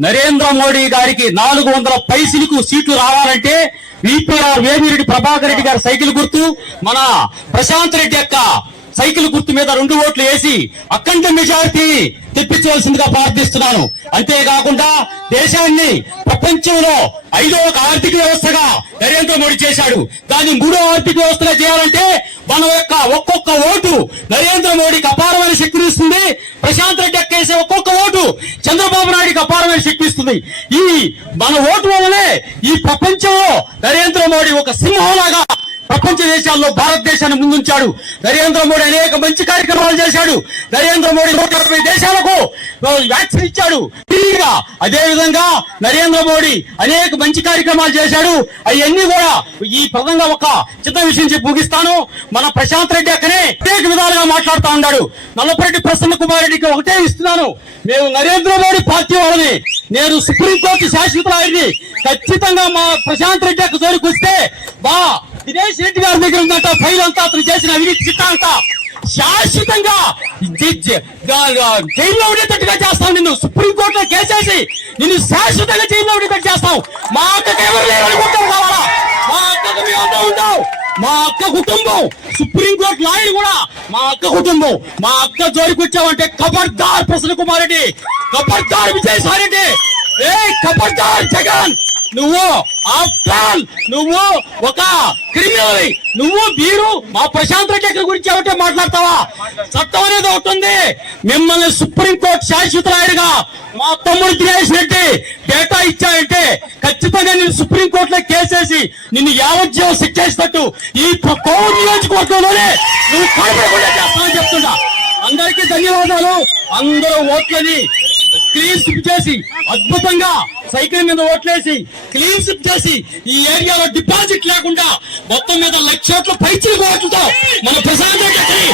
నరేంద్ర మోడీ గారికి నాలుగు వందల పైసలకు సీట్లు రావాలంటే విపిఆర్ వేమిరెడ్డి ప్రభాకర్ రెడ్డి గారి సైకిల్ గుర్తు మన ప్రశాంత్ రెడ్డి యొక్క సైకిల్ గుర్తు మీద రెండు ఓట్లు వేసి అఖండ మెజార్టీ తెప్పించవలసిందిగా ప్రార్థిస్తున్నాను. అంతేకాకుండా దేశాన్ని ప్రపంచంలో ఐదో ఒక ఆర్థిక వ్యవస్థగా నరేంద్ర మోడీ చేశాడు. దాన్ని మూడో ఆర్థిక వ్యవస్థగా చేయాలంటే మన యొక్క ఒక్కొక్క ఓటు నరేంద్ర మోడీకి అపారమైన శక్తిని ఇస్తుంది. ప్రశాంత్ రెడ్డి ఎక్కేసే ఒక్కొక్క ఓటు చంద్రబాబు నాయుడికి అపారమైన శక్తి ఇస్తుంది. ఈ మన ఓటు వల్లనే ఈ ప్రపంచంలో నరేంద్ర మోడీ ఒక సింహంలాగా ప్రపంచ దేశాల్లో భారతదేశాన్ని ముందుంచాడు. నరేంద్ర మోడీ అనేక మంచి కార్యక్రమాలు చేశాడు. నరేంద్ర మోడీ నూట యాభై దేశాలకు వ్యాక్సిన్ ఇచ్చాడు. ఫ్రీగా అదేవిధంగా నరేంద్ర మోడీ అనేక మంచి కార్యక్రమాలు చేశాడు. అవన్నీ కూడా ఈ ప్రదంగా ఒక చిన్న విషయం చెప్పి ముగిస్తాను. మన ప్రశాంత్ రెడ్డి అక్కనే అనేక విధాలుగా మాట్లాడుతూ ఉన్నాడు. నల్లపరెడ్డి ప్రసన్న కుమార్ రెడ్డికి ఒకటే ఇస్తున్నాను. మేము నరేంద్ర మోడీ పార్టీ వాళ్ళని నేను సుప్రీంకోర్టు శాశ్వతరాయని ఖచ్చితంగా మా ప్రశాంత్ రెడ్డి అక్క జోలికి వస్తే బా దినేష్ రెడ్డి గారి దగ్గర ఉందంట ఫైల్ అంతా అతను చేసిన అవినీతి చిట్టా అంతా శాశ్వతంగా జైల్లో ఉండేటట్టుగా చేస్తాం నిన్ను. సుప్రీంకోర్టులో కేసేసి నిన్ను శాశ్వతంగా జైల్లో ఉండేటట్టు చేస్తాం మా అక్కకి ఎవరు లేరు కావాలా? మా అక్కకు మేము ఉంటాం మా అక్క కుటుంబం. సుప్రీంకోర్టు లాయర్ కూడా మా అక్క కుటుంబం. మా అక్క జోలికి వచ్చావంటే ఖబర్దార్ ప్రసన్న కుమార్ రెడ్డి. ఖబర్దార్ విజయసాయి రెడ్డి. ఏ ఖబర్దార్ జగన్! నువ్వు ఆఫ్టర్ నువ్వు ఒక క్రిమినల్! నువ్వు మీరు మా ప్రశాంత్ రెడ్డి ఎక్కడ గురించి ఒకటే మాట్లాడతావా? చట్టం అనేది ఒకటి ఉంది. మిమ్మల్ని సుప్రీంకోర్టు శాశ్వత రాయుడుగా మా తమ్ముడు దినేష్ రెడ్డి డేటా ఇచ్చాయంటే ఖచ్చితంగా నేను సుప్రీంకోర్టులో కేసేసి నిన్ను యావజ్జీవం శిక్ష చేసినట్టు ఈ కోవిడ్ నియోజకవర్గంలోనే నువ్వు కనపడకుండా చేస్తానని చెప్తున్నా. అందరికీ ధన్యవాదాలు. అందరూ ఓట్లని క్లీన్ స్విప్ చేసి అద్భుతంగా సైకిల్ మీద ఓట్లేసి క్లీన్ స్విప్ చేసి ఈ ఏరియాలో డిపాజిట్ లేకుండా మొత్తం మీద లక్ష ఓట్ల పైచీలకు ఓట్లతో మన ప్రశాంత్ రెడ్డిని